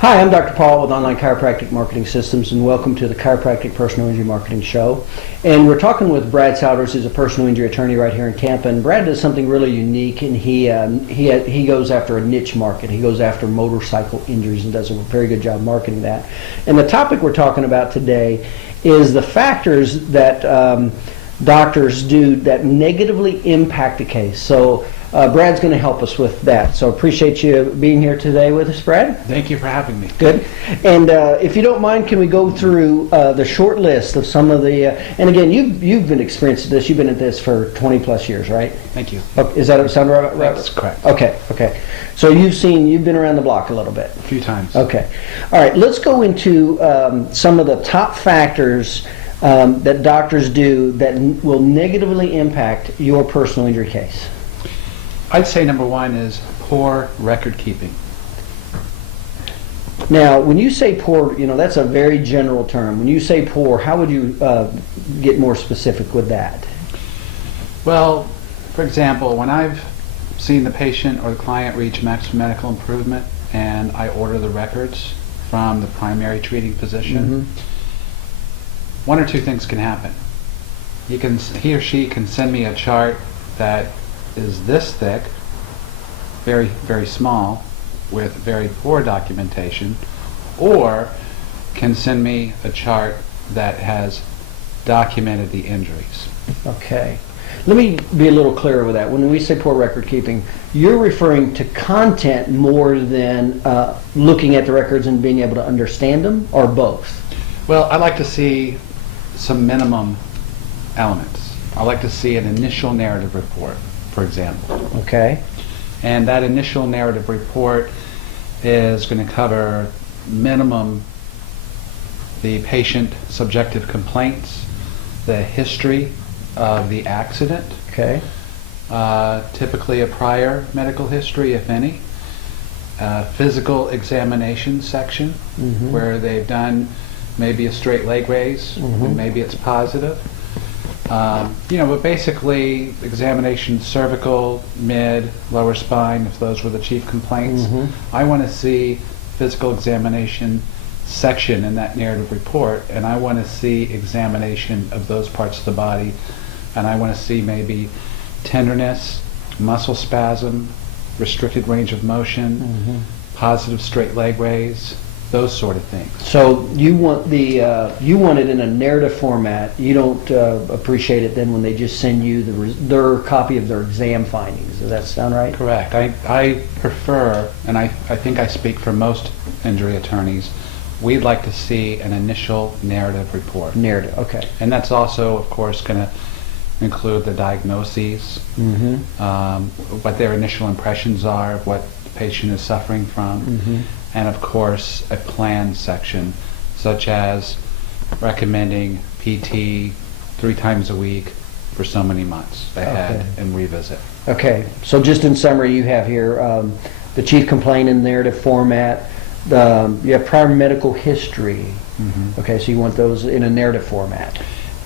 Hi, I'm Dr. Paul with Online Chiropractic Marketing Systems, and welcome to the Chiropractic Personal Injury Marketing Show. And we're talking with Brad Souders, who's a personal injury attorney right here in Tampa. And Brad does something really unique, and he goes after a niche market. He goes after motorcycle injuries and does a very good job marketing that. And the topic we're talking about today is the factors that doctors do that negatively impact the case. So Brad's going to help us with that. So appreciate you being here today with us, Brad. Thank you for having me. Good. And if you don't mind, can we go through the short list of some of the, and again, you've been experienced this, you've been at this for 20 plus years, right? Thank you. Is that sound right? That's correct. Okay. So you've been around the block a little bit. A few times. Okay. All right, let's go into some of the top factors that doctors do that will negatively impact your personal injury case. I'd say number one is poor record keeping. Now, when you say poor, that's a very general term. When you say poor, how would you get more specific with that? Well, for example, when I've seen the patient or the client reach maximum medical improvement and I order the records from the primary treating physician, one or two things can happen. He or she can send me a chart that is this thick, very, very small, with very poor documentation, or can send me a chart that has documented the injuries. Okay. Let me be a little clearer with that. When we say poor record keeping, you're referring to content more than looking at the records and being able to understand them, or both? Well, I like to see some minimum elements. I like to see an initial narrative report, for example. Okay. And that initial narrative report is going to cover minimum the patient subjective complaints, the history of the accident, Okay. Typically a prior medical history, if any, physical examination section where they've done maybe a straight leg raise, and maybe it's positive. But basically examination, cervical, mid, lower spine, if those were the chief complaints. I want to see physical examination section in that narrative report, and I want to see examination of those parts of the body, and I want to see maybe tenderness, muscle spasm, restricted range of motion, positive straight leg raise, those sort of things. So you want it in a narrative format. You don't appreciate it then when they just send you their copy of their exam findings. Does that sound right? Correct. I prefer, and I think I speak for most injury attorneys, we'd like to see an initial narrative report. Narrative, okay. And that's also, of course, going to include the diagnoses, what their initial impressions are of what the patient is suffering from, and of course a plan section, such as recommending PT 3 times a week for so many months ahead and revisit. Okay, so just in summary, you have here the chief complaint in narrative format. You have prior medical history. Okay, so you want those in a narrative format.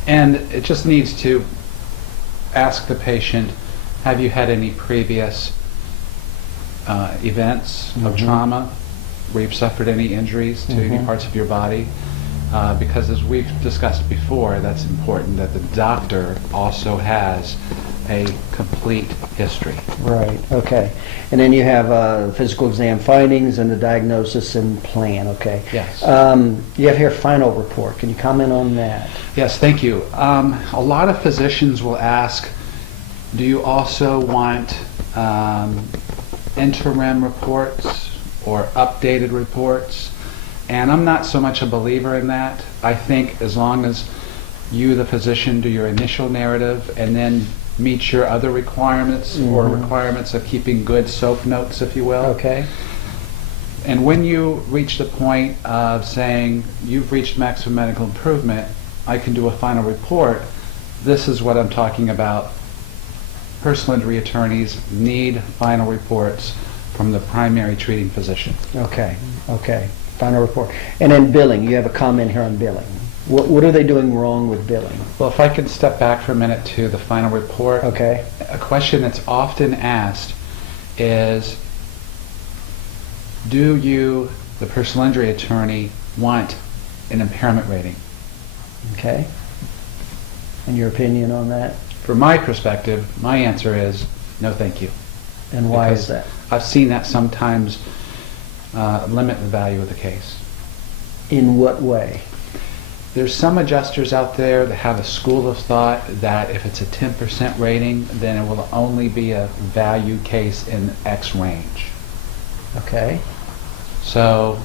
And it just needs to ask the patient, have you had any previous events of trauma where you've suffered any injuries to any parts of your body? Because as we've discussed before, that's important that the doctor also has a complete history. Right, okay. And then you have physical exam findings and the diagnosis and plan, okay. Yes. You have here final report. Can you comment on that? Yes, thank you. A lot of physicians will ask, do you also want interim reports or updated reports? And I'm not so much a believer in that. I think as long as you, the physician, do your initial narrative and then meet your other requirements or requirements of keeping good SOAP notes, if you will. Okay. And when you reach the point of saying you've reached maximum medical improvement, I can do a final report. This is what I'm talking about. Personal injury attorneys need final reports from the primary treating physician. Okay, okay. Final report. And then billing. You have a comment here on billing. What are they doing wrong with billing? Well, if I could step back for a minute to the final report. Okay. A question that's often asked is, do you the personal injury attorney want an impairment rating. Okay. And your opinion on that? From my perspective, my answer is no thank you. And why Because is that? I've seen that sometimes limit the value of the case. In what way? There's some adjusters out there that have a school of thought that if it's a 10% rating, then it will only be a value case in X range. Okay. So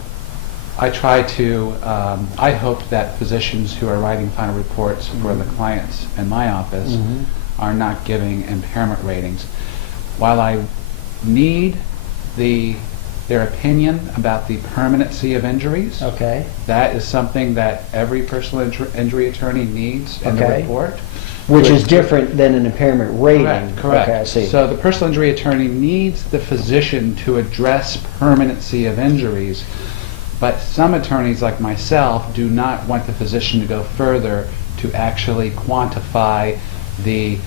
I try to, I hope that physicians who are writing final reports for the clients in my office are not giving impairment ratings. While I need their opinion about the permanency of injuries, Okay. that is something that every personal injury attorney needs in the Okay. report. Which is different than an impairment rating. Correct. Okay, I see. So the personal injury attorney needs the physician to address permanency of injuries, but some attorneys like myself do not want the physician to go further to actually quantify the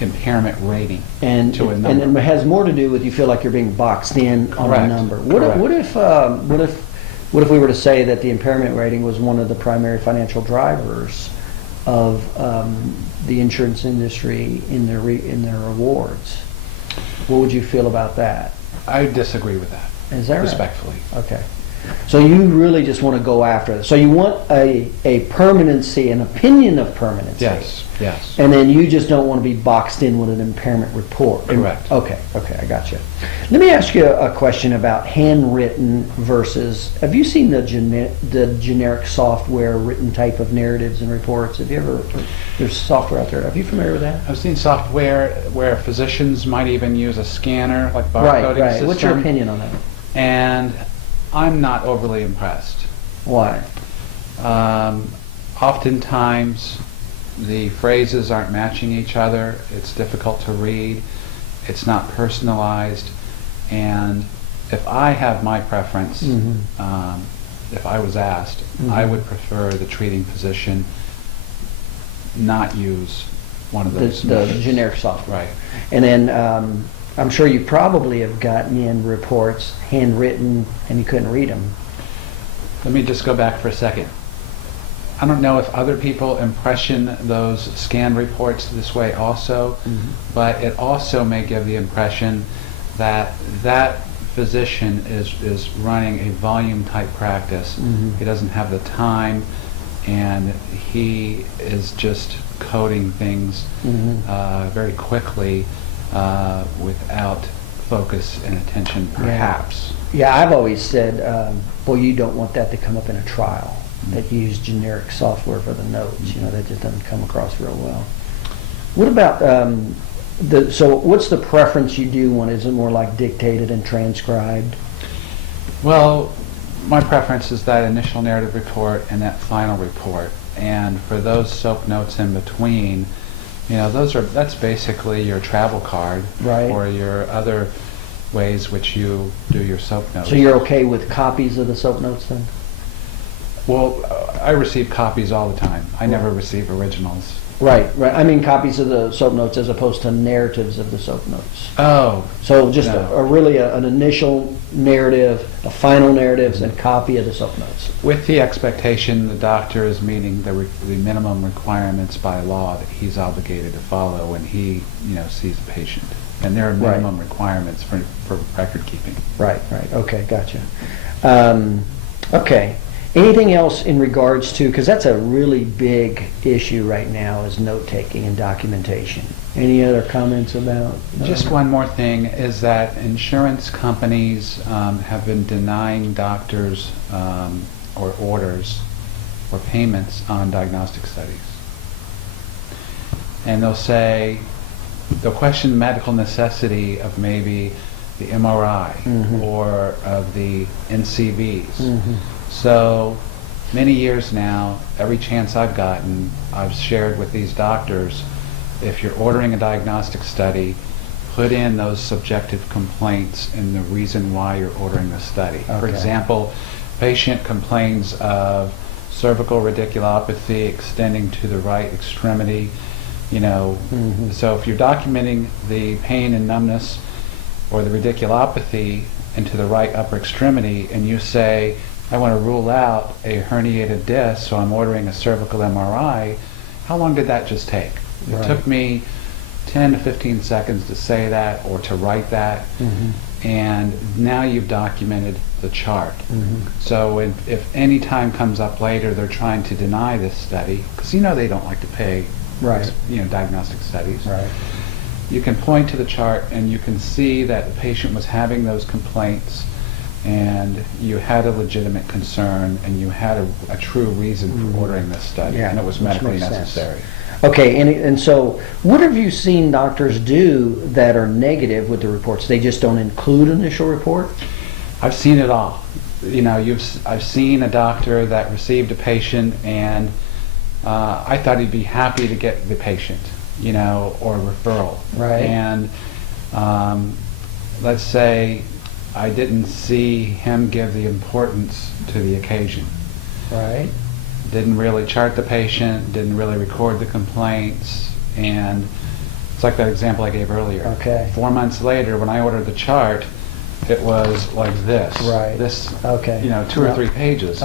impairment rating and to a number. and it has more to do with you feel like you're being boxed in on a Correct. number. Correct. What if we were to say that the impairment rating was one of the primary financial drivers of the insurance industry in their awards? What would you feel about that? I disagree with that, Is that right? respectfully. Okay. So you really just want to go after it. So you want a permanency, an opinion of permanency. Yes, yes. And then you just don't want to be boxed in with an impairment report. Correct. Okay, I got you. Let me ask you a question about handwritten versus, have you seen the generic software written type of narratives and reports? Have you ever, there's software out there, are you familiar with that? I've seen software where physicians might even use a scanner, like barcoding Right. system. What's your opinion on that? And I'm not overly impressed. Why? Oftentimes, the phrases aren't matching each other. It's difficult to read. It's not personalized. And if I have my preference, if I was asked, I would prefer the treating physician not use one of those. The generic software. Right. And then I'm sure you probably have gotten in reports handwritten and you couldn't read them. Let me just go back for a second. I don't know if other people impression those scanned reports this way also, but it also may give the impression that that physician is running a volume type practice. He doesn't have the time, and he is just coding things very quickly without focus and attention, perhaps. Yeah, I've always said, well, you don't want that to come up in a trial, that you use generic software for the notes. You know, that just doesn't come across real well. What about, so what's the preference you do want? Is it more like dictated and transcribed? Well, my preference is that initial narrative report and that final report. And for those soap notes in between, you know, that's basically your travel card, Right. or your other ways which you do your soap notes. So you're okay with copies of the soap notes then? Well, I receive copies all the time. I never receive originals. Right. I mean copies of the soap notes as opposed to narratives of the soap notes. Oh. So just No. an initial narrative, a final narrative, and copy of the soap notes. With the expectation the doctor is meeting the minimum requirements by law that he's obligated to follow when he, sees a patient. And there are minimum requirements for record keeping. Right. Okay, gotcha. Okay. Anything else in regards to, because that's a really big issue right now, is note-taking and documentation. Any other comments about? Just one more thing is that insurance companies have been denying doctors or orders or payments on diagnostic studies. And they'll question medical necessity of maybe the MRI or of the NCVs. So many years now, every chance I've gotten, I've shared with these doctors, if you're ordering a diagnostic study, put in those subjective complaints and the reason why you're ordering the study. For example, patient complains of cervical radiculopathy extending to the right extremity. So if you're documenting the pain and numbness or the radiculopathy, into the right upper extremity and you say, I want to rule out a herniated disc, so I'm ordering a cervical MRI, how long did that just take? It took me 10 to 15 seconds to say that or to write that, and now you've documented the chart. So if any time comes up later they're trying to deny this study, because they don't like to pay diagnostic studies, you can point to the chart and you can see that the patient was having those complaints and you had a legitimate concern and you had a true reason for ordering this study, and it was medically necessary. Okay, and so what have you seen doctors do that are negative with the reports? They just don't include initial report? I've seen it all. I've seen a doctor that received a patient and I thought he'd be happy to get the patient, or referral. And let's say I didn't see him give the importance to the occasion. Didn't really chart the patient, didn't really record the complaints, and it's like that example I gave earlier. 4 months later, when I ordered the chart, it was like this. This, 2 or 3 pages.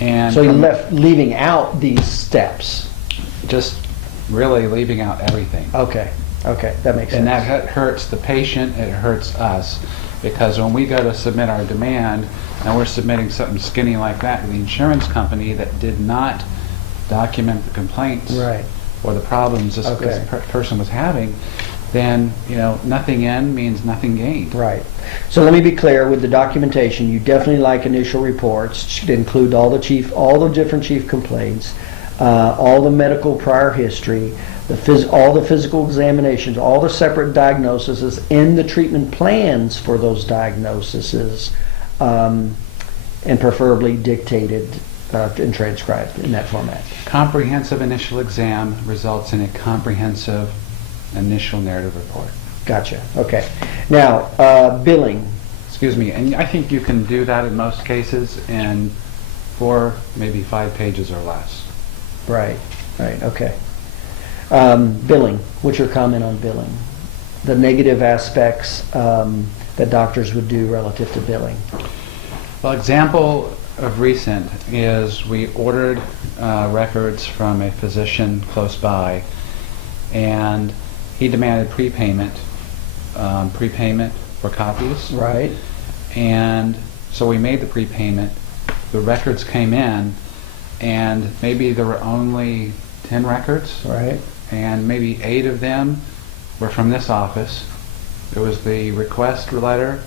And so you leaving out these steps. Just really leaving out everything. Okay, that makes sense. And that hurts the patient, it hurts us, because when we go to submit our demand, and we're submitting something skinny like that to the insurance company that did not document the complaints or the problems this person was having, then nothing in means nothing gained. So let me be clear with the documentation. You definitely like initial reports. Should include all the different chief complaints, all the medical prior history, all the physical examinations, all the separate diagnoses, and the treatment plans for those diagnoses, and preferably dictated and transcribed in that format. Comprehensive initial exam results in a comprehensive initial narrative report. Gotcha. Okay. Now, billing. Excuse me, and I think you can do that in most cases in 4, maybe 5 pages or less. Right, okay. Billing. What's your comment on billing? The negative aspects that doctors would do relative to billing. Well, example of recent is we ordered records from a physician close by, and he demanded prepayment for copies. And so we made the prepayment. The records came in, and maybe there were only 10 records. And maybe 8 of them were from this office. There was the request letter,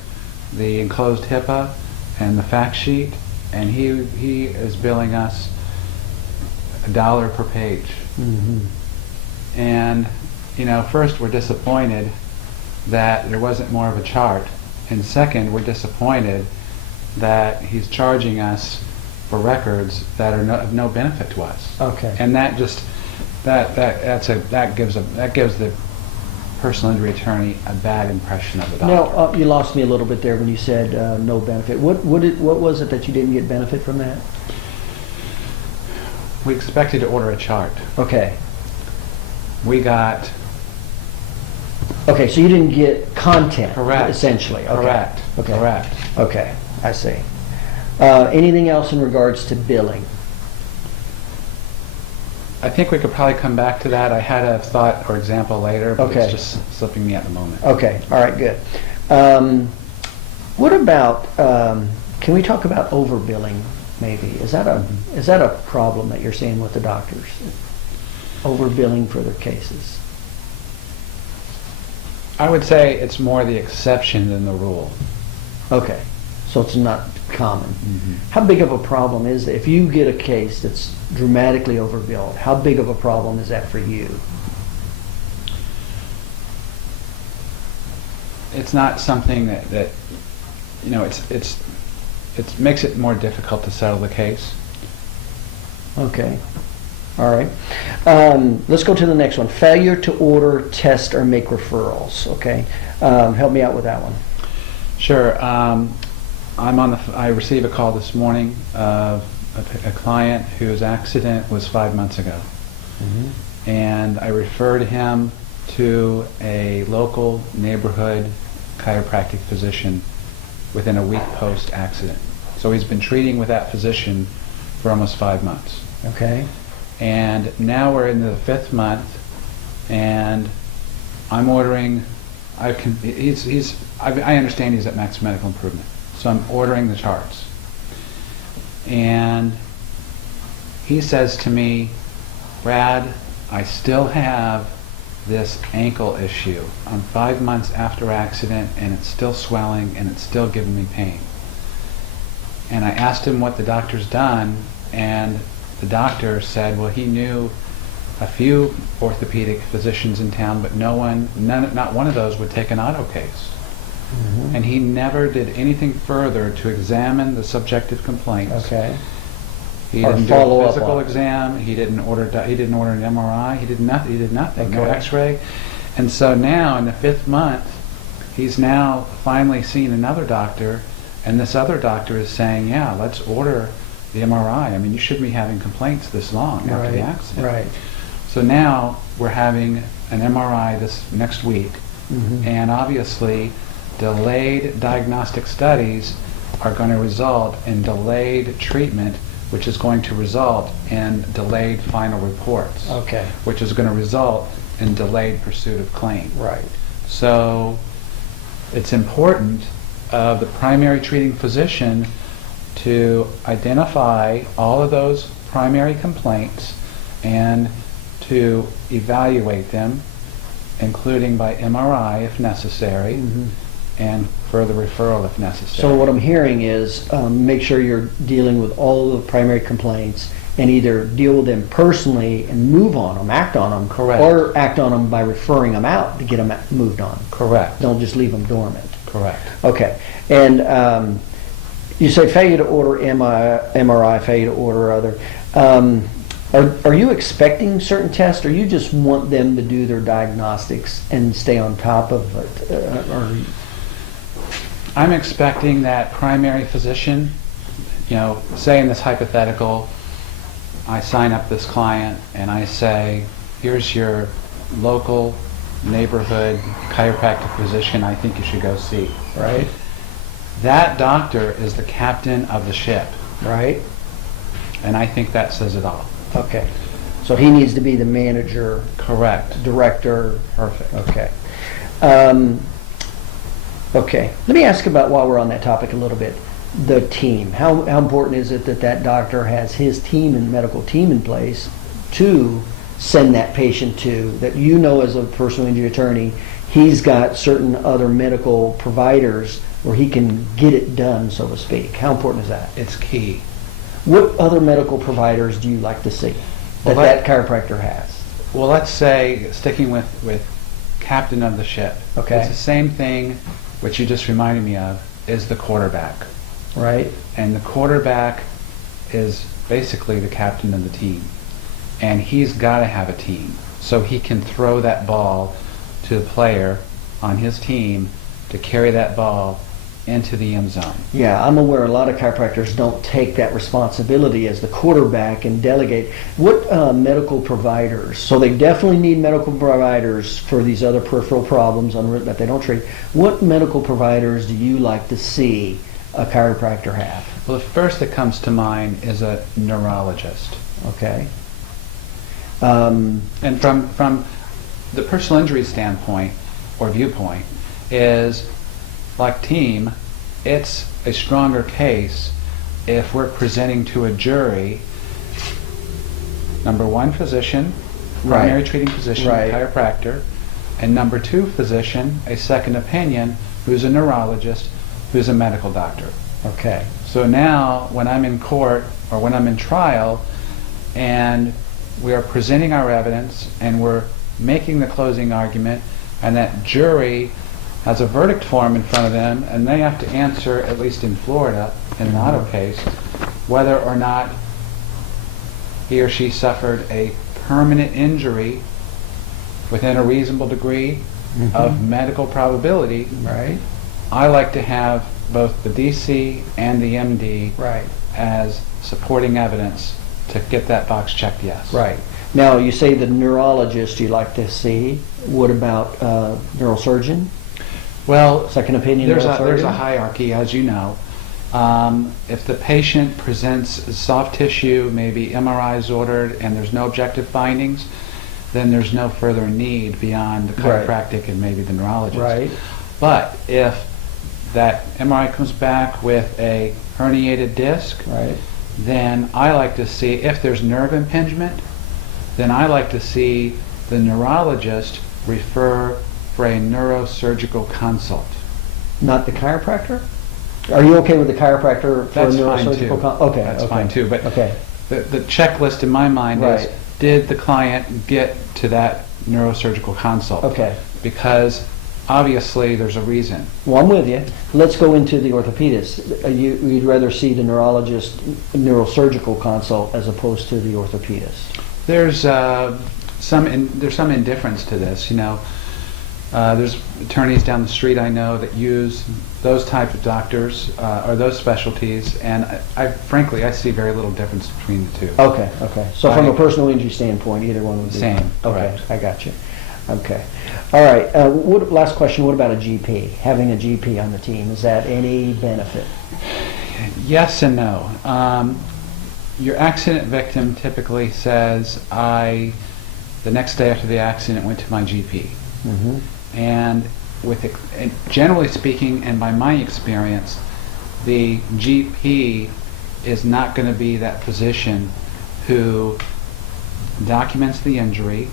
the enclosed HIPAA, and the fact sheet, and he is billing us $1 per page. And first we're disappointed that there wasn't more of a chart, and second we're disappointed that he's charging us for records that are of no benefit to us. And that just that gives the personal injury attorney a bad impression of the doctor. Now, you lost me a little bit there when you said no benefit. What was it that you didn't get benefit from that? We expected to order a chart. We got... so you didn't get content. Correct. Essentially. Correct. Okay, I see. Anything else in regards to billing? I think we could probably come back to that. I had a thought or example later, but it's just slipping me at the moment. All right, good. What about, can we talk about overbilling maybe? Is that a problem that you're seeing with the doctors? Overbilling for their cases? I would say it's more the exception than the rule. So it's not common. How big of a problem is it? If you get a case that's dramatically overbilled, how big of a problem is that for you? It's not something that it makes it more difficult to settle the case. All right. Let's go to the next one. Failure to order, test, or make referrals. Help me out with that one. Sure. I received a call this morning of a client whose accident was 5 months ago. And I referred him to a local neighborhood chiropractic physician within a week post-accident. So he's been treating with that physician for almost 5 months. Okay. And now we're in the 5th month, and I'm ordering. I understand he's at max medical improvement, so I'm ordering the charts. And he says to me, "Brad, I still have this ankle issue. I'm 5 months after accident, and it's still swelling, and it's still giving me pain." And I asked him what the doctor's done, and the doctor said, well, he knew a few orthopedic physicians in town, but not one of those would take an auto case. Mm-hmm. And he never did anything further to examine the subjective complaints. Okay. He Or didn't do follow a up physical on it. exam. He didn't order an MRI. He did nothing. No Okay. X-ray. And so now in the 5th month, he's now finally seen another doctor, and this other doctor is saying, "Yeah, let's order the MRI. I mean, you shouldn't be having complaints this long after the accident." Right. So now we're having an MRI this next week, Mm-hmm. and obviously delayed diagnostic studies are going to result in delayed treatment, which is going to result in delayed final reports, Okay. which is going to result in delayed pursuit of claim. Right. So it's important of the primary treating physician to identify all of those primary complaints and to evaluate them, including by MRI if necessary, Mm-hmm. and further referral if necessary. So what I'm hearing is make sure you're dealing with all the primary complaints and either deal with them personally and move on them, act on them, Correct. or act on them by referring them out to get them moved on. Correct. Don't just leave them dormant. Correct. Okay. And you say failure to order MRI, failure to order other. Are you expecting certain tests, or you just want them to do their diagnostics and stay on top of it? I'm expecting that primary physician, say in this hypothetical, I sign up this client and I say, here's your local neighborhood chiropractic physician I think you should go see. Right. That doctor is the captain of the ship, Right. and I think that says it all. Okay. So he needs to be the manager, Correct. director. Perfect. Okay. Okay. Let me ask about, while we're on that topic a little bit, the team. How important is it that that doctor has his team and medical team in place to send that patient to, that as a personal injury attorney, he's got certain other medical providers where he can get it done, so to speak? How important is that? It's key. What other medical providers do you like to see that chiropractor has? Well, let's say, sticking with captain of the ship. Okay. It's the same thing, which you just reminded me of, is the quarterback. Right? And the quarterback is basically the captain of the team. And he's got to have a team, so he can throw that ball to the player on his team to carry that ball into the end zone. Yeah, I'm aware a lot of chiropractors don't take that responsibility as the quarterback and delegate. What medical providers, so they definitely need medical providers for these other peripheral problems that they don't treat. What medical providers do you like to see a chiropractor have? Well, the first that comes to mind is a neurologist. Okay. And from the personal injury standpoint or viewpoint is, like team, it's a stronger case if we're presenting to a jury, number one, physician, primary treating physician, Right. chiropractor, and number two, physician, a second opinion, who's a neurologist, who's a medical doctor. Okay. So now, when I'm in court or when I'm in trial and we are presenting our evidence and we're making the closing argument, and that jury has a verdict form in front of them, and they have to answer, at least in Florida, in an auto case, whether or not he or she suffered a permanent injury within a reasonable degree of medical probability. Right. I like to have both the DC and the MD Right. as supporting evidence to get that box checked yes. Right. Now, you say the neurologist you like to see. What about neurosurgeon? Well, Second opinion. there's or a third? hierarchy, as you know. If the patient presents soft tissue, maybe MRI is ordered, and there's no objective findings, then there's no further need beyond the Right. chiropractic and maybe the neurologist. Right. But if that MRI comes back with a herniated disc, Right. then I like to see, if there's nerve impingement, then I like to see the neurologist refer for a neurosurgical consult. Not the chiropractor? Are you okay with the chiropractor for That's a fine neurosurgical too. Okay. That's okay. fine too. But Okay. the checklist in my mind is, Right. did the client get to that neurosurgical consult? Okay. Because obviously there's a reason. Well, I'm with you. Let's go into the orthopedist. You'd rather see the neurologist neurosurgical consult as opposed to the orthopedist. There's some indifference to this. There's attorneys down the street I know that use those type of doctors or those specialties, and frankly I see very little difference between the two. Okay. Okay. So from a Right. personal injury standpoint, either one would be Same, fine. Okay. correct. I got you. Okay. All right. Last question. What about a GP? Having a GP on the team, is that any benefit? Yes and no. Your accident victim typically says, the next day after the accident, went to my GP. Mm-hmm. And and generally speaking, and by my experience, the GP is not going to be that physician who documents the injury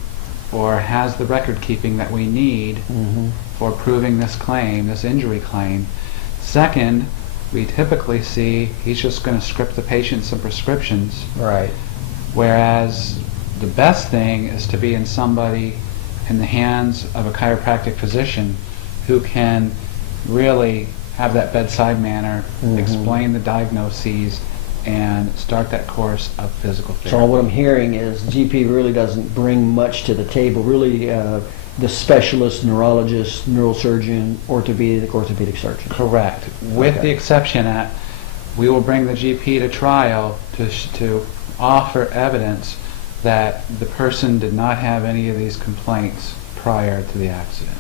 or has the record keeping that we need Mm-hmm. for proving this claim, this injury claim. Second, we typically see he's just going to script the patient some prescriptions, Right. whereas the best thing is to be in the hands of a chiropractic physician who can really have that bedside manner, Mhm. explain the diagnoses, and start that course of physical therapy. So what I'm hearing is GP really doesn't bring much to the table. Really, the specialist, neurologist, neurosurgeon, orthopedic surgeon. Correct, with Okay. the exception that we will bring the GP to trial to offer evidence that the person did not have any of these complaints prior to the accident.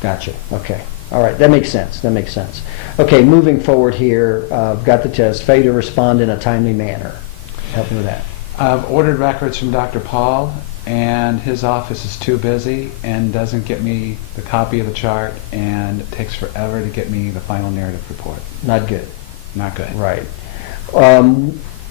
Gotcha. Okay. All right. That makes sense. That makes sense. Okay. Moving forward here, I've got the test. Failure to respond in a timely manner. Help me with that. I've ordered records from Dr. Paul, and his office is too busy and doesn't get me the copy of the chart, and it takes forever to get me the final narrative report. Not good. Not good. Right.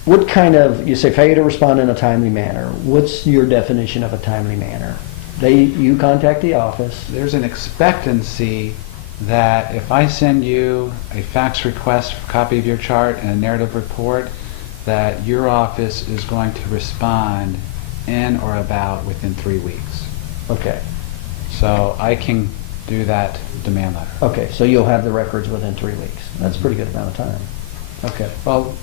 What kind of, you say failure to respond in a timely manner. What's your definition of a timely manner? You contact the office. There's an expectancy that if I send you a fax request for a copy of your chart and a narrative report, that your office is going to respond in or about within 3 weeks. Okay. So I can do that demand letter. Okay, so you'll have the records within 3 weeks. That's a pretty good amount of time. Okay. Well,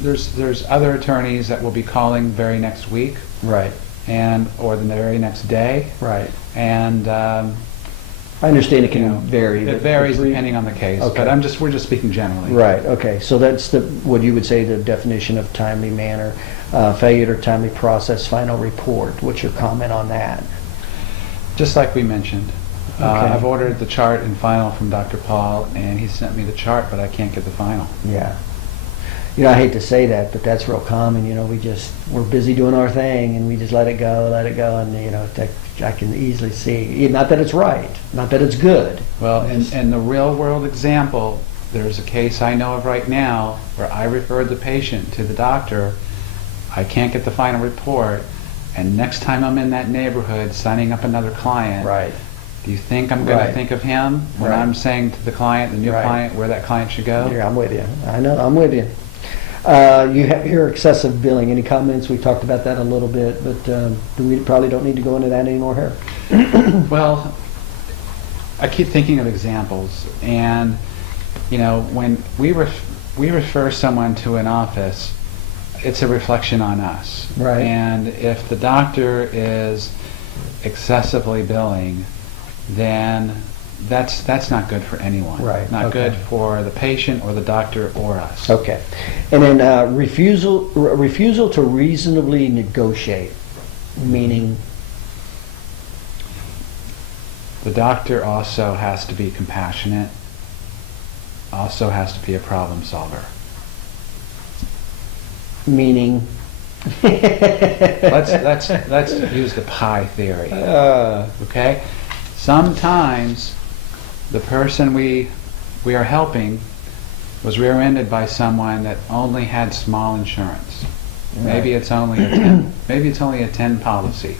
there's other attorneys that will be calling very next week Right. or the very next day, Right. and I understand it can you know, vary. It but varies three- depending on the case, Okay. but we're just speaking generally. Right, okay. So that's what you would say the definition of timely manner, failure to timely process final report. What's your comment on that? Just like we mentioned, Okay. I've ordered the chart and final from Dr. Paul, and he sent me the chart, but I can't get the final. Yeah. I hate to say that, but that's real common. We're busy doing our thing, and we just let it go, and I can easily see. Not that it's right, not that it's good. Well, in the real world example, there's a case I know of right now where I referred the patient to the doctor. I can't get the final report, and next time I'm in that neighborhood signing up another client, Right. do you think I'm going Right. to think of him when Right. I'm saying to the client, the new Right. client, where that client should go? Yeah, I'm with you. I know, I'm with you. You have your excessive billing. Any comments? We talked about that a little bit, but we probably don't need to go into that anymore here. Well, I keep thinking of examples, and when we refer someone to an office, it's a reflection on us. Right. And if the doctor is excessively billing, then that's not good for anyone. Right, Not okay. good for the patient or the doctor or us. Okay. And then refusal to reasonably negotiate, meaning The doctor also has to be compassionate, also has to be a problem solver. Meaning? Let's use the pie theory. Okay? Sometimes the person we are helping was rear-ended by someone that only had small insurance. Maybe it's only a 10 policy,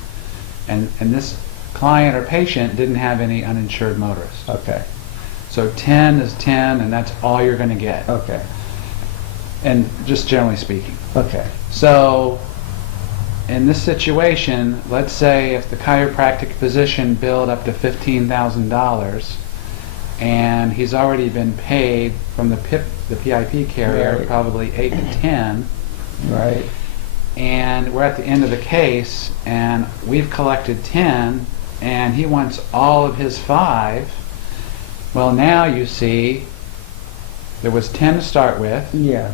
and this client or patient didn't have any uninsured motorists. Okay. So 10 is 10, and that's all you're going to get. Okay. And just generally speaking. Okay. So in this situation, let's say if the chiropractic physician billed up to $15,000 and he's already been paid from the PIP carrier, Right. probably 8 to 10, Right. and we're at the end of the case and we've collected 10 and he wants all of his 5. Well, now you see there was 10 to start with. Yeah.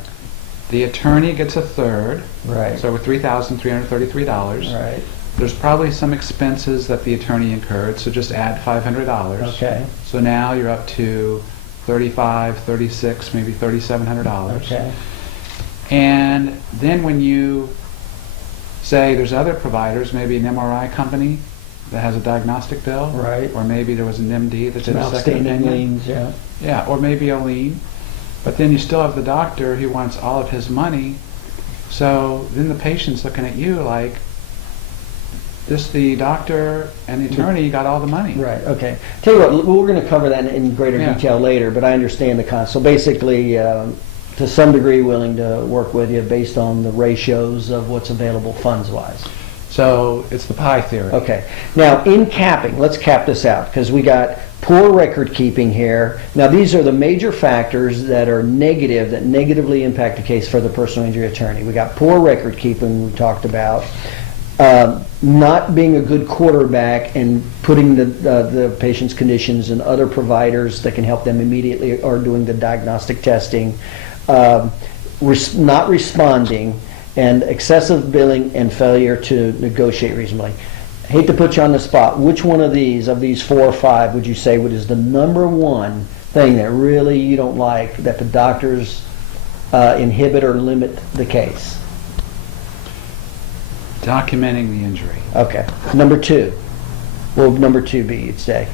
The attorney gets a third. Right. So we're $3,333. Right. There's probably some expenses that the attorney incurred, so just add $500. Okay. So now you're up to $3,500, $3,600, maybe $3,700. Okay. And then when you say there's other providers, maybe an MRI company that has a diagnostic bill, Right. or maybe there was an MD that did Some a second outstanding opinion. liens, yeah. Yeah, or maybe a lien. But then you still have the doctor who wants all of his money. So then the patient's looking at you like, the doctor and the attorney got all the money. Right, okay. Tell you what, we're going to cover that in greater Yeah. detail later, but I understand the concept. So basically, to some degree, willing to work with you based on the ratios of what's available funds-wise. So it's the pie theory. Okay. Now, in capping, let's cap this out, because we got poor record keeping here. Now, these are the major factors that are negative, that negatively impact the case for the personal injury attorney. We got poor record keeping, we talked about. Not being a good quarterback and putting the patient's conditions and other providers that can help them immediately or doing the diagnostic testing. Not responding, and excessive billing and failure to negotiate reasonably. I hate to put you on the spot. Which one of these 4 or 5, would you say is the number one thing that really you don't like, that the doctors inhibit or limit the case? Documenting the injury. Okay. Number 2. What would number 2 be, you'd say?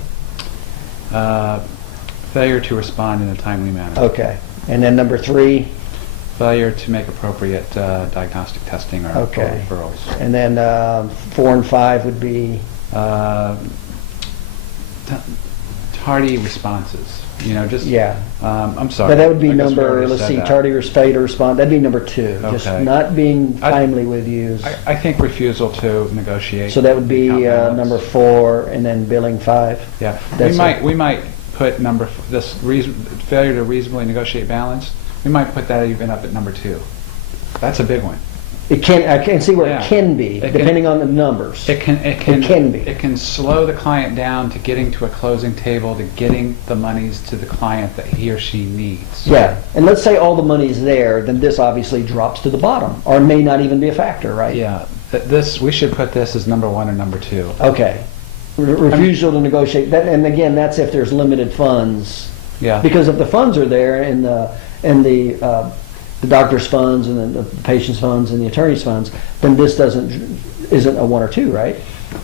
Failure to respond in a timely manner. Okay. And then number 3? Failure to make appropriate diagnostic testing or Okay. referrals. And then 4 and 5 would be? Tardy responses. Just. Yeah. I'm sorry. But that would be I guess we number, already let's said see, that. tardy or failure to respond. That'd be number 2. Just Okay. not being timely with you. I think refusal to negotiate. So that would be account balance. number 4, and then billing 5. Yeah. That's We might put failure to reasonably negotiate balance. We might put that even up at number 2. That's a big one. I can see where Yeah. it can be, It can- depending on the numbers. It can be. It can slow the client down to getting to a closing table, to getting the monies to the client that he or she needs. Yeah, and let's say all the money's there, then this obviously drops to the bottom, or may not even be a factor, right? Yeah. We should put this as number 1 or number 2. Okay. Refusal to negotiate, and again, that's if there's limited funds. Yeah. Because if the funds are there, and the doctor's funds, and then the patient's funds, and the attorney's funds, then this isn't a 1 or 2, right?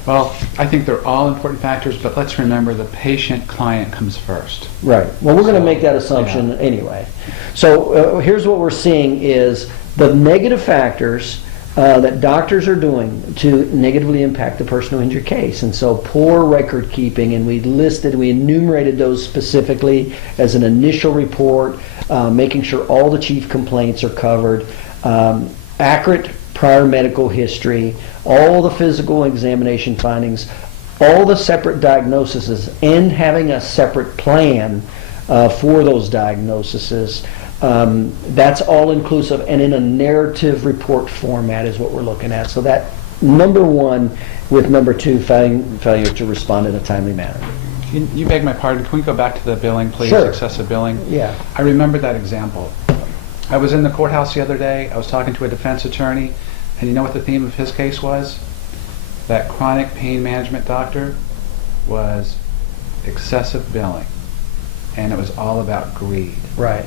Well, I think they're all important factors, but let's remember the patient-client comes first. Right. Well, we're going to So, make that assumption yeah. anyway. So here's what we're seeing is the negative factors that doctors are doing to negatively impact the personal injury case. And so poor record keeping, and we enumerated those specifically as an initial report, making sure all the chief complaints are covered, accurate prior medical history, all the physical examination findings, all the separate diagnoses, and having a separate plan for those diagnoses. That's all inclusive, and in a narrative report format is what we're looking at. So that number 1 with number 2, failure to respond in a timely manner. You beg my pardon. Can we go back to the billing, please? Sure. Excessive billing. Yeah. I remember that example. I was in the courthouse the other day. I was talking to a defense attorney, and you know what the theme of his case was? That chronic pain management doctor was excessive billing, and it was all about greed. Right.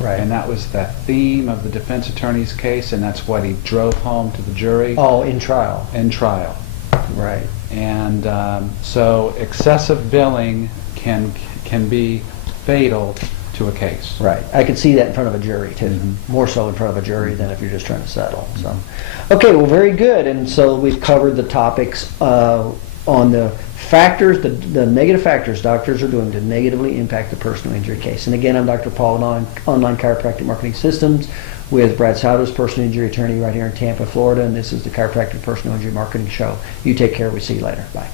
Right. And that was the theme of the defense attorney's case, and that's what he drove home to the jury Oh, in trial. in trial. Right. And so excessive billing can be fatal to a case. Right. I could see that in front of a jury too. Mhm. More so in front of a jury than if you're just trying to settle. So, okay, well, very good. And so we've covered the topics on the factors, the negative factors doctors are doing to negatively impact the personal injury case. And again, I'm Dr. Paul at Online Chiropractic Marketing Systems with Brad Souders, personal injury attorney right here in Tampa, Florida. And this is the Chiropractic Personal Injury Marketing Show. You take care. We'll see you later. Bye.